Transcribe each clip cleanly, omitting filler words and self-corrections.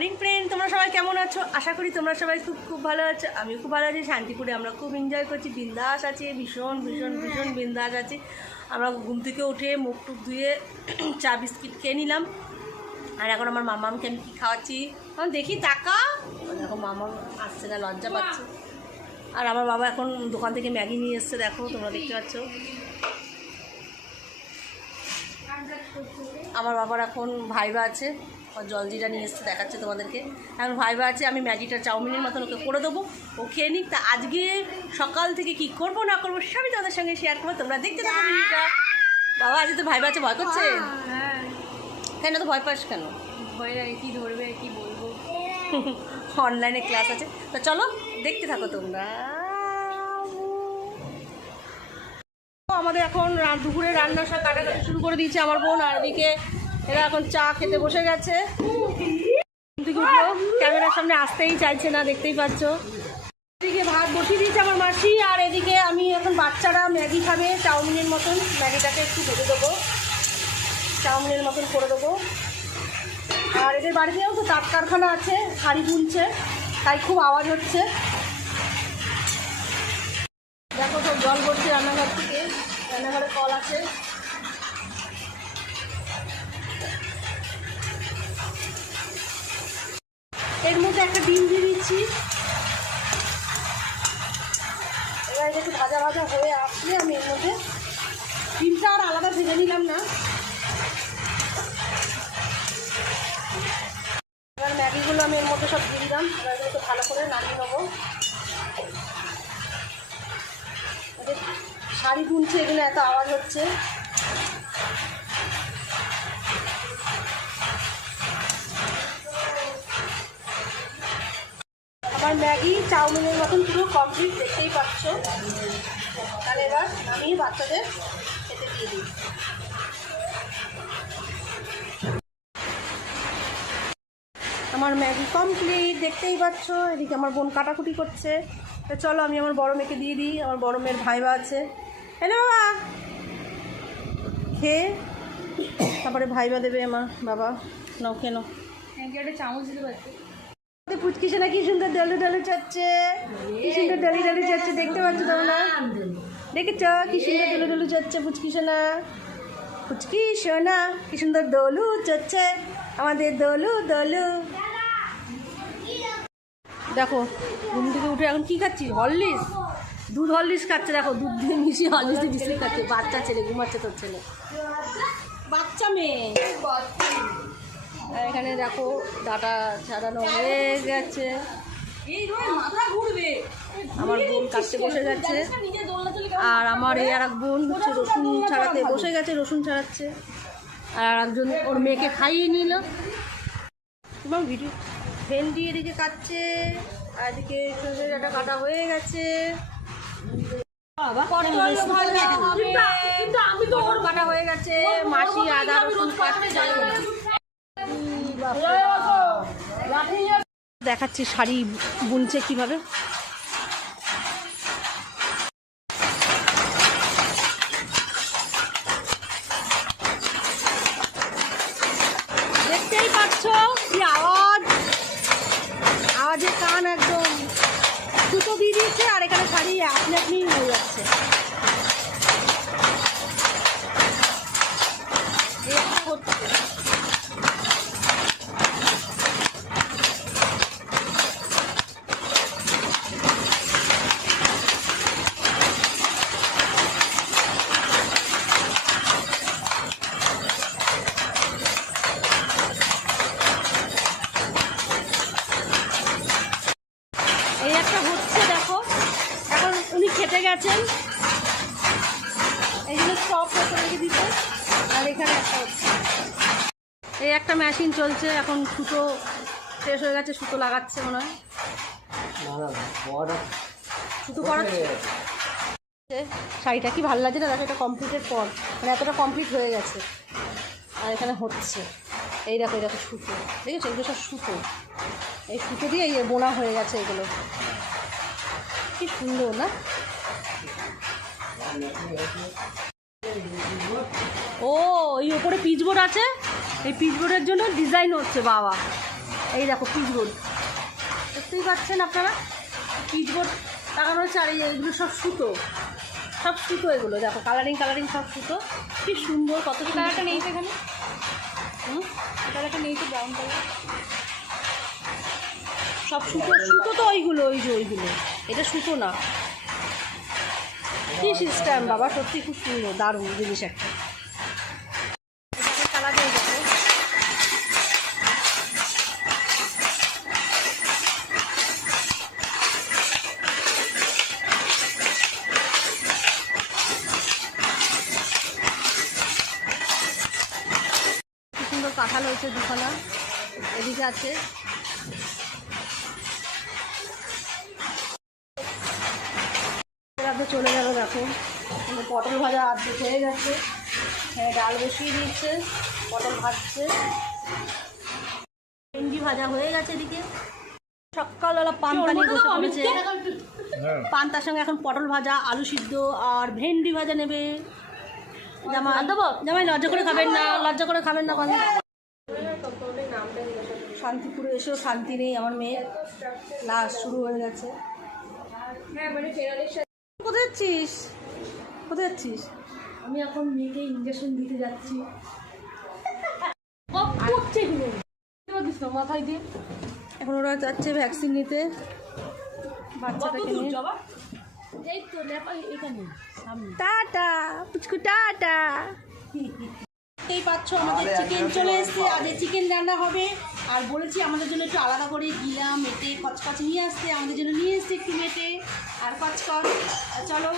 Morning friend, তোমরা সবাই কেমন আছো? আশা করি তোমরা সবাই খুব খুব ভালো আছো। আমিও খুব ভালো আছি। শান্তিপুরে আমরা খুব এনজয় করছি, বিন্দাস আছি, ভীষণ ভীষণ ভীষণ বিন্দাস আছি। আমরা ঘুম থেকে উঠে মুখ টুক ধুয়ে চা বিস্কিট খেয়ে নিলাম। আর এখন আমার মামামকে আমি কী খাওয়াচ্ছি এখন দেখি, টাকা দেখো মামাম আসছে না, লজ্জা পাচ্ছে। আর আমার বাবা এখন দোকান থেকে ম্যাগি নিয়ে এসছে, দেখো তোমরা দেখতে পাচ্ছ। আমার বাবার এখন ভাইবা আছে, জলজিরা নিয়ে এসছে, দেখাচ্ছে তোমাদেরকে। এখন ভাইবা আছে, আমি ম্যাগিটা চাউমিনের মতন ওকে করে দেবো, ও খেয়ে নিক। তা আজকে সকাল থেকে কি করব না করবো সবই তোমাদের সঙ্গে শেয়ার করবো, তোমরা দেখতে থাকো ভিডিওটা। বাবা আজকে তো ভাইবা আছে, ভয় করছে? হ্যাঁ। কেন তো ভয় পাস কেন? ভয় লাগে, কী ধরবে কী বলবো। অনলাইনে ক্লাস আছে, তো চলো দেখতে থাকো তোমরা। আমাদের এখন দুপুরে রান্না সব কাটাকাটি শুরু করে দিয়েছে আমার বোন, আর এদিকে এরা এখন চা খেতে বসে গেছে। উঠলো, ক্যামেরার সামনে আসতেই চাইছে না, দেখতেই পাচ্ছ। এদিকে ভাত বসিয়ে দিয়েছে আমার মাসি, আর এদিকে আমি এখন বাচ্চারা ম্যাগি খাবে চাউমিনের মতন, ম্যাগিটাকে একটু ভেজে দেবো, চাউমিনের মতন করে দেবো। আর এদের বাড়িতেও তো তাঁত কারখানা আছে, শাড়ি বুনছে, তাই খুব আওয়াজ হচ্ছে। দেখো সব জল পড়ছে রান্নাঘর থেকে, রান্নাঘরে কল আছে। এর মধ্যে একটা ডিম দিয়ে দিচ্ছি, এবার একটু ভাজা ভাজা হয়ে আসলে আমি এর মধ্যে ডিমটা আর আলাদা ভেজে নিলাম না। এবার ম্যাগিগুলো আমি এর মধ্যে সব দিয়ে দিলাম, এবার একটু ভালো করে নাড়িয়ে নেবো। শাড়ি বুনছে, এগুলো এত আওয়াজ হচ্ছে। আমার ম্যাগি চাউমিনের মতন পুরো কমপ্লিট, দেখতেই পাচ্ছ। তাহলে এবার আমি বাচ্চাদের খেতে দিয়ে দিই। আমার ম্যাগি কমপ্লিট, দেখতেই পাচ্ছ। এদিকে আমার বোন কাটাকুটি করছে। তো চলো আমি আমার বড় মেয়েকে দিয়ে দিই, আমার বড় মেয়ের ভাইবা আছে। হ্যালো বাবা, খেয়ে তারপরে ভাইবা দেবে আমার বাবা। নাও কেন একটা চামচ দিতে পারছি। পুচকিসে না কি সুন্দর ডলু ডলু চাচ্ছে, কি সুন্দর ডলি ডলি চাচ্ছে, দেখতে পাচ্ছ তোমরা? দেখেছ কি সুন্দর ডলু ডলু চাচ্ছে পুচকিসে না? পুচকি সোনা কি সুন্দর দোলু চাচ্ছে আমাদের, দোলু দোলু। দেখো ঘুম থেকে উঠে এখন কি খাচ্ছি, হরলিক্স, দুধ হরলিক্স খাচ্ছে। দেখো দুধ দিয়ে মিশিয়ে হরলিক্স দিয়ে বিস্কুট খাচ্ছে। বাচ্চা ছেলে ঘুমাচ্ছে, তোর ছেলে বাচ্চা মেয়ে। এখানে দেখো ডাটা ছাড়ানো হয়ে গেছে, আমার বোন কাটতে বসে গেছে। আর আমার এই আর এক বোন হচ্ছে রসুন ছাড়াতে বসে গেছে, রসুন ছাড়াচ্ছে। আর একজন ওর মেয়েকে খাইয়ে নিল। তোমার ভিডিও ভেন্ডি এদিকে কাটছে, আর এদিকে সজনে ডাঁটা কাটা হয়ে গেছে। পটল কাটা হয়ে গেছে, মাসি আদা রসুন কাটছে। দেখাচ্ছি শাড়ি বুনছে কিভাবে। দেখতেই পাচ্ছ কি আওয়াজ, আওয়াজে কান একদম দুটো দিয়ে দিয়েছে। আর এখানে শাড়ি আপনি আপনি হয়ে যাচ্ছে। এই একটা হচ্ছে, দেখো এখন উনি খেতে গেছেন, এই জন্য সব রেখে দিতে। আর এখানে একটা হচ্ছে, এই একটা মেশিন চলছে এখন, সুতো শেষ হয়ে গেছে, সুতো লাগাচ্ছে মনে হয়, সুতো করাচ্ছে। শাড়িটা কি ভালো লাগছে না, দেখো এটা কমপ্লিটের পর, মানে এতটা কমপ্লিট হয়ে গেছে। আর এখানে হচ্ছে, এই দেখো এই দেখো সুতো, দেখেছো এগুলো সব সুতো, এই সুতো দিয়ে এই বোনা হয়ে গেছে এগুলো। কি সুন্দর না? ও এই উপরে পিচবোর্ড আছে, এই পিচবোর্ডের জন্য ডিজাইন হচ্ছে। বাবা এই দেখো পিচবোর্ড দেখতেই পাচ্ছেন আপনারা, পিচবোর্ড লাগানো হচ্ছে। আর এগুলো সব সুতো, সব সুতো এগুলো দেখো, কালারিং সব সুতো, কি সুন্দর, কত এই কালারটা নেই তো এখানে, এই কালারটা নেই তো, ব্রাউন কালার। সব সুতো, সুতো তো ওইগুলো, ওই যে ওইগুলো, এটা সুতো না। কি সিস্টেম বাবা, সত্যি খুব সুন্দর, দারুণ জিনিস একটা। চালাতে দেখো, কি সুন্দর কাঁঠাল হয়েছে দুখানা, এদিকে আছে। আপনি চলে গেল দেখো, পটল ভাজা আর্ধেক হয়ে গেছে, হ্যাঁ ডাল বসিয়ে দিচ্ছে, পটল ভাজছে, ভেন্ডি ভাজা হয়ে গেছে এদিকে। সকালবেলা পান্তা নিয়ে বসে পড়েছে, পান্তার সঙ্গে এখন পটল ভাজা, আলু সিদ্ধ আর ভেন্ডি ভাজা নেবে। জামাই লজ্জা করে খাবেন না, লজ্জা করে খাবেন না। শান্তিপুরে এসেও শান্তি নেই আমার মেয়ের, লাস্ট শুরু হয়ে গেছে। হ্যাঁ মানে ফেরালের সাথে। কোথায় যাচ্ছিস, কোথায় যাচ্ছিস? আমি এখন মেয়েকে ইঞ্জেকশন দিতে যাচ্ছি। মাথায় দিয়ে এখন ওরা যাচ্ছে ভ্যাকসিন নিতে বাচ্চাটাকে নিয়ে। এই তো এখানে টাটা পুচকু, টাটা। এই পাচ্ছ আমাদের চিকেন চলে এসছে, আজ চিকেন রান্না হবে। আর বলেছি আমাদের জন্য একটু আলাদা করে গিলা মেটে কচকচ নিয়ে আসতে, আমাদের জন্য নিয়ে এসছে একটু মেটে আর কচকচ। চলো,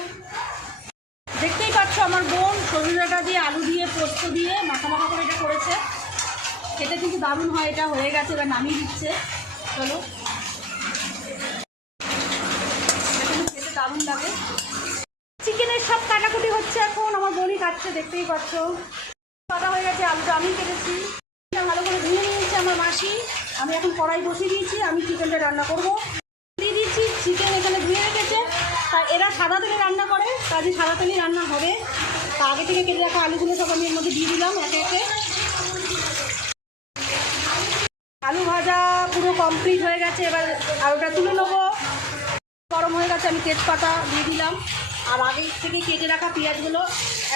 দেখতেই পাচ্ছ আমার বোন সজনে ডাঁটা দিয়ে, আলু দিয়ে, পোস্ত দিয়ে মাখা মাখা করে এটা করেছে। খেতে কিন্তু দারুণ হয়, এটা হয়ে গেছে, এবার নামিয়ে দিচ্ছে। চলো, খেতে দারুণ লাগে। চিকেনের সব কাটাকুটি হচ্ছে এখন, আমার বোনই কাটছে, দেখতেই পাচ্ছ। কাটা হয়ে গেছে, আলুটা আমি কেটেছি, ভালো করে ধুয়ে নিয়েছি আমার মাসি। আমি এখন কড়াই বসিয়ে দিয়েছি, আমি চিকেনটা রান্না করব। দিয়ে দিচ্ছি চিকেন, এখানে ধুয়ে রেখেছে। তা এরা সাদা তেলে রান্না করে, কাজে সাদা তেলেই রান্না হবে। তা আগে থেকে কেটে রাখা আলুগুলো সব আমি এর মধ্যে দিয়ে দিলাম একে একে। আলু ভাজা পুরো কমপ্লিট হয়ে গেছে, এবার আলুটা তুলে নেবো। গরম হয়ে গেছে, আমি তেজপাতা দিয়ে দিলাম। আর আগে থেকে কেটে রাখা পেঁয়াজগুলো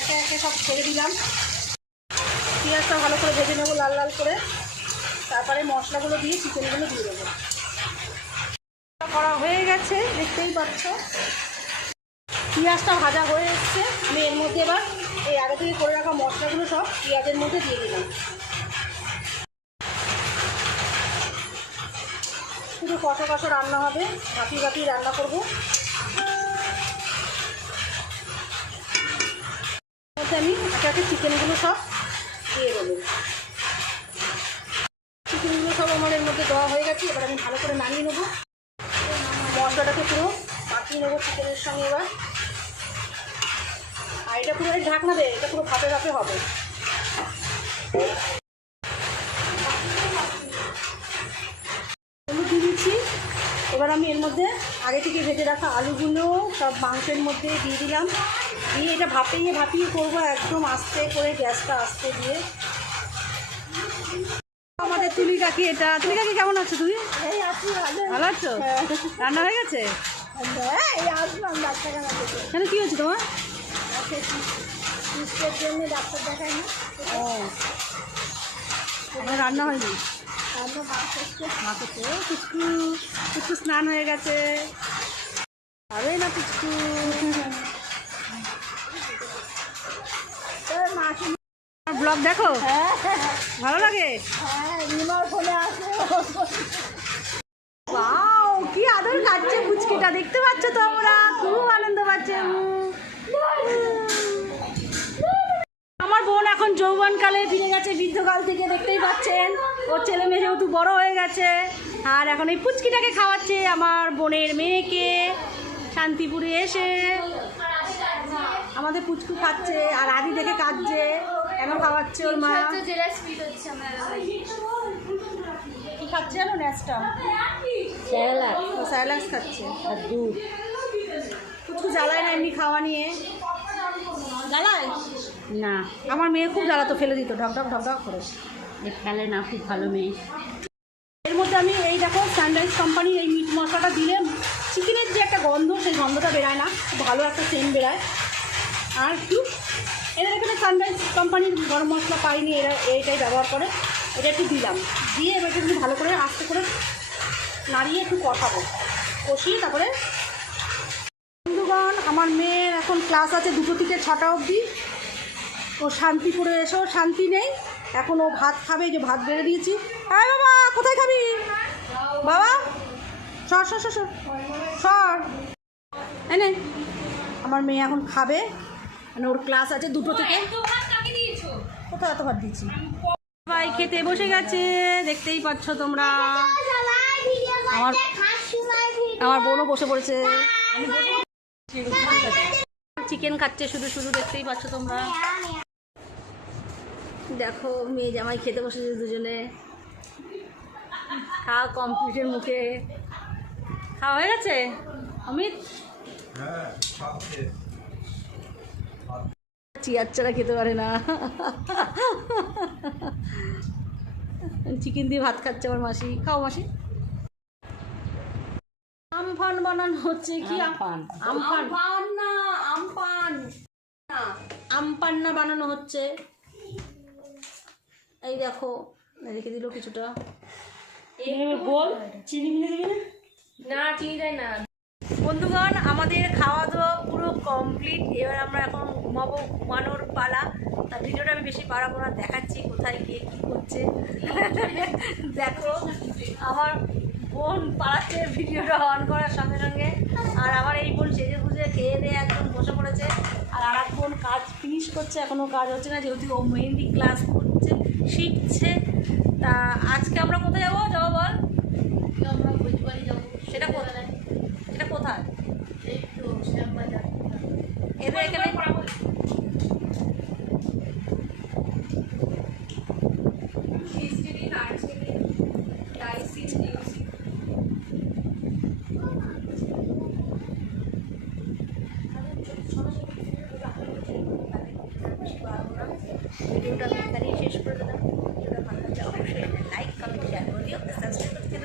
একে একে সব ছেড়ে দিলাম। পেঁয়াজটা ভালো করে ভেজে নেবো লাল লাল করে, তারপরে মশলাগুলো দিয়ে চিকেনগুলো দিয়ে দেবো। করা হয়ে গেছে, দেখতেই পাচ্ছ পেঁয়াজটা ভাজা হয়ে এসছে। আমি এর মধ্যে এবার এই আগে থেকে করে রাখা মশলাগুলো সব পেঁয়াজের মধ্যে দিয়ে দিলাম। শুধু কষা কষা রান্না হবে, ভাপি ভাপি রান্না করবো। আমি একে একে চিকেনগুলো সব দিয়ে দেবো। চিকেনগুলো সব আমার এর মধ্যে দেওয়া হয়ে গেছে, এবার আমি ভালো করে নামিয়ে নেবো। মশলাটাকে পুরো মাখিয়ে নেবো চিকেনের সঙ্গে এবার। আর এটা পুরো ঢাকনা দেয়, এটা পুরো ভাপে ভাপে হবে। হলুদ দিয়ে দিচ্ছি। এবার আমি এর মধ্যে আগে থেকে ভেজে রাখা আলুগুলো সব মাংসের মধ্যে দিয়ে দিলাম। দিয়ে এটা ভাপিয়ে ভাপিয়ে করবো, একদম আস্তে করে, গ্যাসটা আস্তে দিয়ে। আমাদের তুলি কাকি, এটা তুলি কাকি কেমন আছো তুমি? এই আছি, ভালো আছো? রান্না হয়ে গেছে? কেন কি হয়েছে তোমার? জন্য ডাক্তার দেখাই না। ও, আমার রান্না হয়নি, মা করছে। পুচকু, পুচকু স্নান হয়ে গেছে, হবে না পুচকু। ব্লগ দেখো, ভালো লাগে? ওয়াও, কি আদর কাটছে পুচকিটা, দেখতে পাচ্ছ তোমরা, খুব আনন্দ পাচ্ছে। আমার বোন এখন যৌবনকালে ফিরে গেছে বৃদ্ধকাল থেকে, দেখতেই পাচ্ছেন। ওর ছেলে মেয়ে যেহেতু বড় হয়ে গেছে, আর এখন এই পুচকিটাকে খাওয়াচ্ছে আমার বোনের মেয়েকে। শান্তিপুরে এসে আমাদের পুচকু খাচ্ছে, আর আদি দেখে কাঁদছে, কেন খাওয়াচ্ছে ওর মা। কি খাচ্ছে জানো? ন্যাস্টাম, স্যালাক্স খাচ্ছে আর দুধ। পুচকু জ্বালায় না এমনি খাওয়া নিয়ে? জ্বালায় না, আমার মেয়ে খুব জ্বালাতো, ফেলে দিত ঢক ঢক ঢক ঢক করে। ফেলে না, খুব ভালো মেয়ে। এর মধ্যে এই দেখো সানরাইজ কোম্পানির এই মিট মশলাটা দিলে চিকেনের যে একটা গন্ধ, সেই গন্ধটা বেরায় না, খুব ভালো একটা সেন্ট বেরায়। আর একটু এদের এখানে সানরাইজ কোম্পানির গরম মশলা পাইনি, এরা এইটাই ব্যবহার করে। এটা একটু দিলাম, দিয়ে এবারটা একটু ভালো করে আস্তে করে নাড়িয়ে একটু কষাবো, কষিয়ে তারপরে। বন্ধুগণ, আমার মেয়ের এখন ক্লাস আছে 2টো থেকে 6টা অবধি। ও শান্তি করে এসো, শান্তি নেই। এখন ও ভাত খাবে, যে ভাত বেড়ে দিয়েছি। হ্যাঁ বাবা, কোথায় খাবি বাবা? সর সর সর সর সর, এনে আমার মেয়ে এখন খাবে, মানে ওর ক্লাস আছে 2টো থেকে। কোথায় এত ভাত দিয়েছি? ভাই খেতে বসে গেছে, দেখতেই পাচ্ছ তোমরা। আমার বোনও বসে পড়েছে, চিকেন খাচ্ছে শুধু শুধু, দেখতেই পাচ্ছ তোমরা। দেখো মেয়ে জামাই খেতে বসেছে দুজনে। খাওয়া কমপ্লিটের মুখে। খাওয়া হয়ে গেছে অমিত? চিয়ার ছাড়া খেতে পারে না। চিকেন দিয়ে ভাত খাচ্ছে আমার মাসি। খাও মাসি। আমফান বানানো হচ্ছে। কি আমফান? আমফান না, আমপান না, আমপান্না বানানো হচ্ছে। এই দেখো রেখে দিল কিছুটা। বল চিনি মিলে দিবি না? না চিনি দেয় না। বন্ধুগণ, আমাদের খাওয়া দাওয়া পুরো কমপ্লিট। এবার আমরা এখন ঘুমানোর পালা। তার ভিডিওটা আমি বেশি বাড়াবো না, দেখাচ্ছি কোথায় গিয়ে কী করছে। দেখো আমার বোন পাড়াতে ভিডিওটা অন করার সঙ্গে সঙ্গে, আর আমার এই বোন সেজে গুজে খেয়ে দিয়ে একদম বসে পড়েছে। আর এক বোন কাজ ফিনিশ করছে, এখনও কাজ হচ্ছে না, যেহেতু ও মেহেন্দি ক্লাস করছে, শিখছে। তা আজকে আমরা কোথায় যাবো? যাবো বল। আমরা ভোজবাড়ি যাবো। সেটা কোথায়? এটা কোথায়? এই তো শ্যামবাজার। এদের এখানে ভিডিওটা আমি এখানেই শেষ করে দিলাম। ভিডিওটা ভালো লাগলে অবশ্যই লাইক কমেন্ট শেয়ার করে দিও, সাবস্ক্রাইব করতে